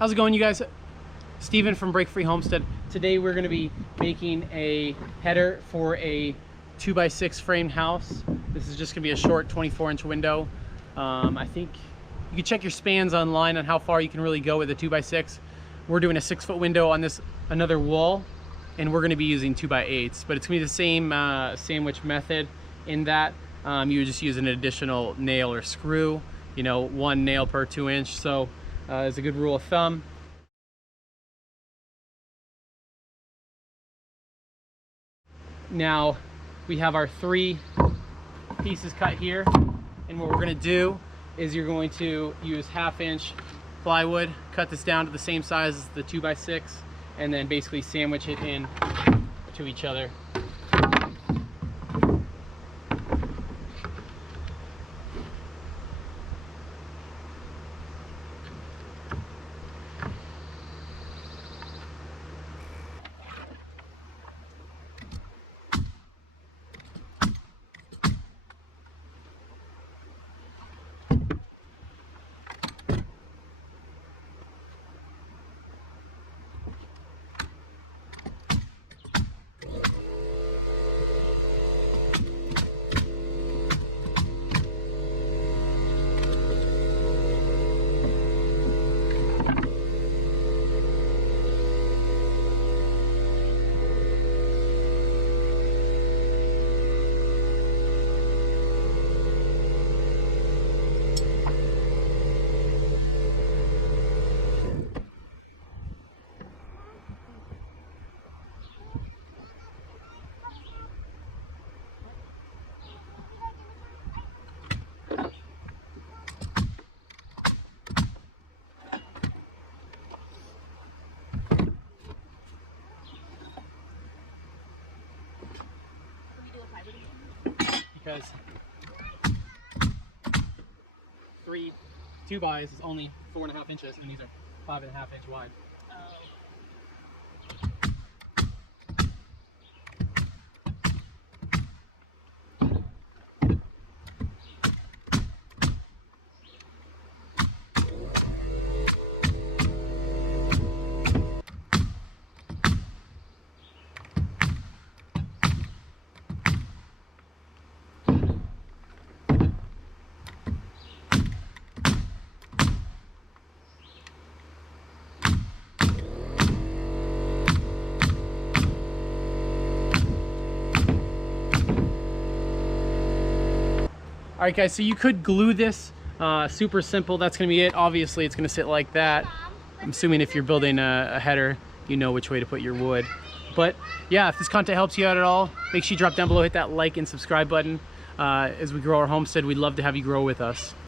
How's it going, you guys? Steven from Break Free Homestead. Today we're going to be making a header for a 2x6 framed house. This is just going to be a short 24-inch window. I think you can check your spans online on how far you can really go with a 2x6. We're doing a 6-foot window on this another wall, and we're going to be using 2x8s, but it's going to be the same sandwich method in that you would just use an additional nail or screw, you know, 1 nail per 2-inch. So it's a good rule of thumb. Now we have our 3 pieces cut here, and what we're going to do is you're going to use 1/2-inch plywood, cut this down to the same size as the 2x6, and then basically sandwich it in to each other. Because 2x is only 4.5 inches, and these are 5.5-inch wide. All right, guys, so you could glue this, super simple. That's gonna be it. Obviously, it's gonna sit like that. I'm assuming if you're building a header, you know which way to put your wood. But yeah, if this content helps you out at all, make sure you drop down below, hit that like and subscribe button. As we grow our homestead, we'd love to have you grow with us.